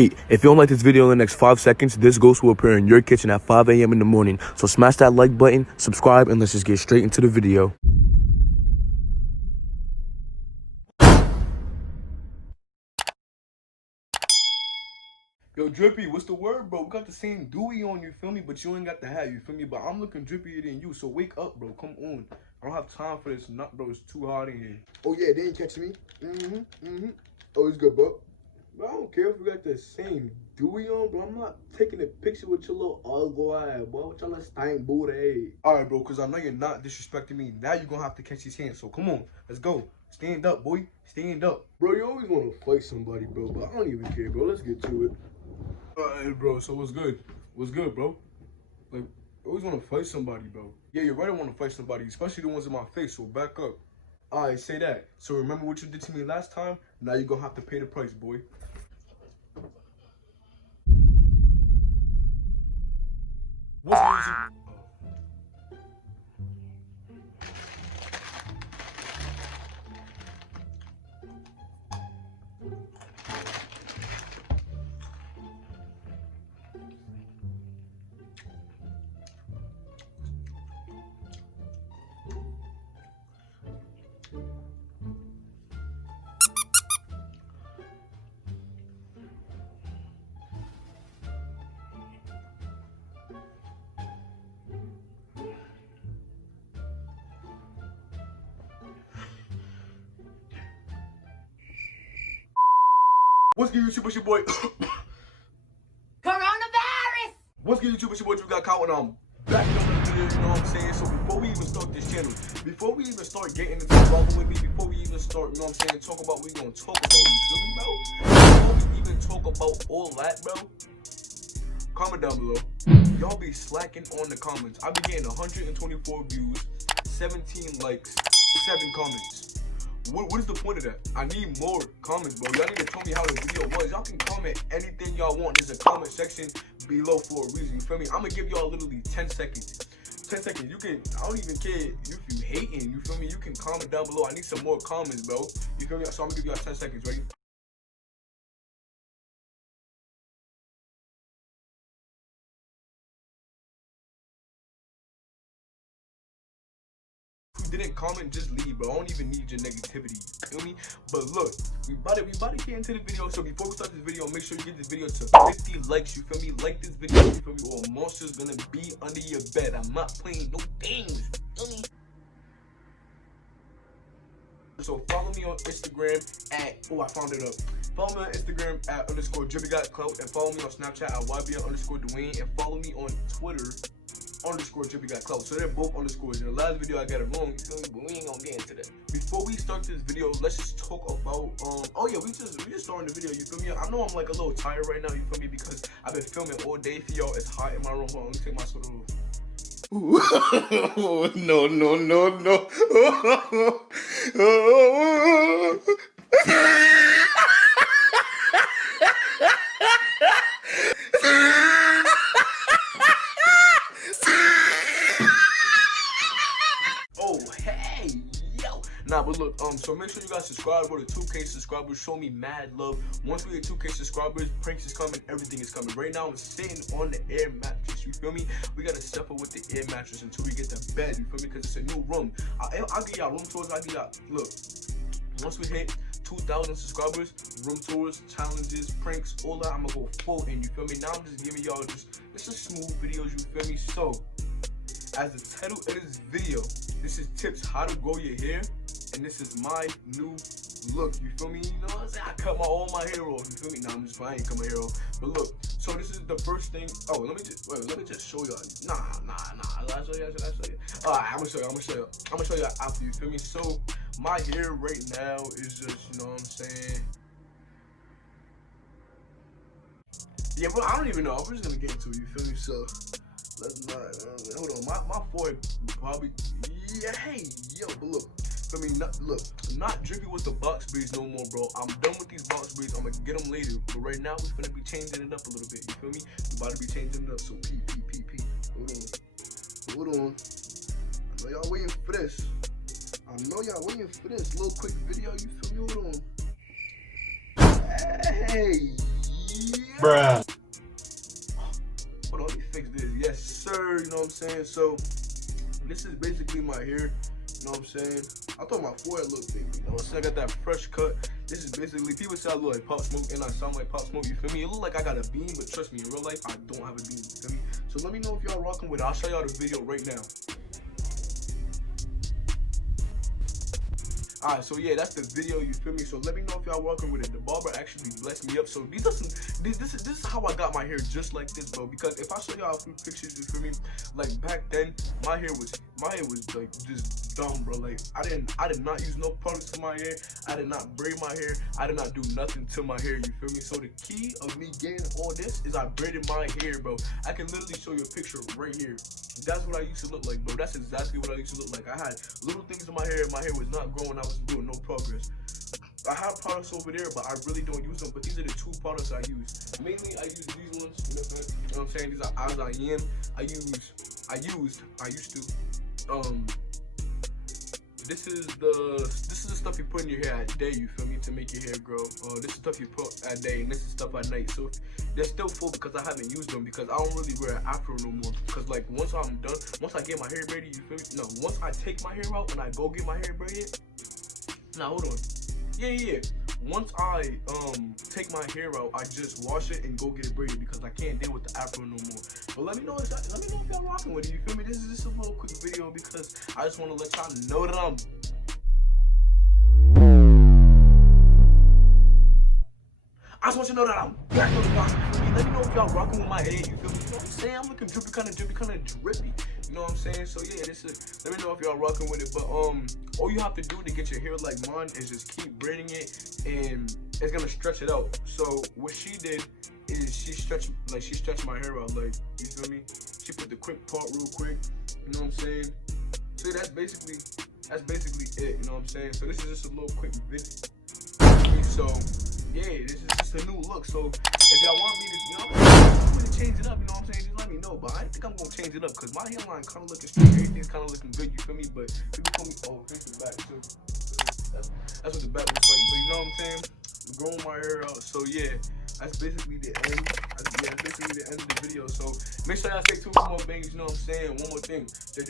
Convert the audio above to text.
If you don't like this video in the next 5 seconds, this ghost will appear in your kitchen at 5 a.m. in the morning. So smash that like button, subscribe, and let's just get straight into the video. Yo, Drippy, what's the word, bro? We got the same Dewey on, you feel me? But you ain't got the hat, you feel me? But I'm looking drippier than you, so wake up, bro. Come on. I don't have time for this nut, bro. It's too hot in here. Oh, yeah, they ain't catching me. Oh, it's good, bro. But I don't care if we got the same Dewey on, bro. I'm not taking a picture with your little ugly eye, boy. With your little stank booty. All right, bro, because I know you're not disrespecting me. Now you're going to have to catch these hands. So come on, let's go. Stand up, boy. Stand up. Bro, you always want to fight somebody, bro. But I don't even care, bro. Let's get to it. All right, bro. So what's good? What's good, bro? Like, I always want to fight somebody, bro. Yeah, you're right. I want to fight somebody, especially the ones in my face. So back up. All right, say that. So remember what you did to me last time? Now you're going to have to pay the price, boy. What's good with you? What's good, YouTube? It's your boy. Coronavirus! What's good, YouTube? It's your boy. We got caught when I'm back in the video, you know what I'm saying? So before we even start this channel, before we even start getting into trouble with me, before we even start, you know what I'm saying, talk about what we gonna talk about, you feel me, bro? Before we even talk about all that, bro, comment down below. Y'all be slacking on the comments. I be getting 124 views, 17 likes, 7 comments. What is the point of that? I need more comments, bro. Y'all need to tell me how the video was. Y'all can comment anything y'all want. There's a comment section below for a reason. You feel me? I'm gonna give y'all literally 10 seconds. 10 seconds. You can, I don't even care if you hating. You feel me? You can comment down below. I need some more comments, bro. You feel me? So I'm gonna give y'all 10 seconds. Ready? Didn't comment, just leave, bro. I don't even need your negativity, you feel me? But look, we about to get into the video. So before we start this video, make sure you get this video to 50 likes, you feel me? Like this video, you feel me? Or a monster's gonna be under your bed. I'm not playing no games, you feel me? So follow me on Instagram at, oh, I found it up. Follow me on Instagram at _JippyGotClout, and follow me on Snapchat at YBL_Dwayne, and follow me on Twitter _JippyGotClout. So they're both underscores. In the last video I got it wrong, you feel me? But we ain't gonna get into that. Before we start this video, let's just talk about oh yeah, we just starting the video, you feel me? I know I'm like a little tired right now, you feel me? Because I've been filming all day for y'all. It's hot in my room. Hold on, let me take my sweater off. No. Nah, but look, so make sure you guys subscribe. Go to 2K subscribers. Show me mad love. Once we get 2K subscribers, pranks is coming. Everything is coming. Right now, I'm sitting on the air mattress. You feel me? We gotta suffer with the air mattress until we get the bed. You feel me? Because it's a new room. I'll give y'all room tours. I'll give y'all, look, once we hit 2,000 subscribers, room tours, challenges, pranks, all that, I'm gonna go full in. You feel me? Now I'm just giving y'all just smooth videos. You feel me? So, as the title of this video, this is tips how to grow your hair. And this is my new look, you feel me? You know what I'm saying? I cut all my hair off, you feel me? Nah, I'm just playing, I ain't cut my hair off. But look, so this is the first thing. Oh, let me just show y'all. Nah. Should I show you? Alright, I'm gonna show you after, you feel me? So my hair right now is just, you know what I'm saying? Yeah, but I don't even know. I'm just gonna get into it, you feel me? So let's not hold on. My forehead probably, yeah, hey, yo, but look. I mean, not drippy with the box braids no more, bro. I'm done with these box braids. I'm gonna get them later. But right now, we're gonna be changing it up a little bit. You feel me? We're about to be changing it up. So, P. Hold on. I know y'all waiting for this. Little quick video. You feel me? Hold on. Hey, Bruh. Hold on, let me fix this. Yes, sir. You know what I'm saying? So, this is basically my hair. You know what I'm saying? I thought my forehead looked big. You know what I'm saying? I got that fresh cut. This is basically, people say I look like Pop Smoke and I sound like Pop Smoke. You feel me? It look like I got a beam, but trust me, in real life, I don't have a beam. You feel me? So let me know if y'all rocking with it. I'll show y'all the video right now. Alright, so yeah, that's the video, you feel me? So let me know if y'all working with it. The barber actually blessed me up. So these are some, this is how I got my hair just like this, bro. Because if I show y'all a few pictures, you feel me? Like back then, my hair was like just dumb, bro. Like I did not use no products to my hair. I did not braid my hair. I did not do nothing to my hair, you feel me? So the key of me getting all this is I braided my hair, bro. I can literally show you a picture right here. That's what I used to look like, bro. That's exactly what I used to look like. I had little things in my hair. My hair was not growing. I was doing no progress. I have products over there, but I really don't use them. But these are the two products I use. Mainly, I use these ones. You know what I'm saying? These are As I Am. I used to. This is the stuff you put in your hair at day, you feel me, to make your hair grow. This is stuff you put at day, and this is stuff at night. So they're still full because I haven't used them, because I don't really wear an afro no more. Because like once I'm done, once I get my hair braided, you feel me? No, once I take my hair out and I go get my hair braided. Now hold on. Yeah. Once I take my hair out, I just wash it and go get it braided because I can't deal with the afro no more. But let me know if y'all rocking with it. You feel me? This is just a little quick video because I just want to let y'all know that I just want you to know that I'm back on the box. You feel me? Let me know if y'all rocking with my hair. You feel me? You know what I'm saying? I'm looking drippy, kind of drippy. You know what I'm saying? So yeah, let me know if y'all rocking with it. But all you have to do to get your hair like mine is just keep braiding it, and it's gonna stretch it out. So what she did is she stretched my hair out, like, you feel me? She put the quick part real quick. You know what I'm saying? So that's basically it. You know what I'm saying? So this is just a little quick video. So yeah, this is just a new look. So if y'all want me to, you know, change it up, you know what I'm saying? Just let me know. But I think I'm gonna change it up because my hairline kind of looking straight, everything's kind of looking good. You feel me? But people call me, oh, face the back too. That's what the back looks like. But you know what I'm saying? I'm growing my hair out. So yeah, that's basically the end. That's basically the end of the video. So make sure y'all stay tuned for more bangers. You know what I'm saying? One more thing. Say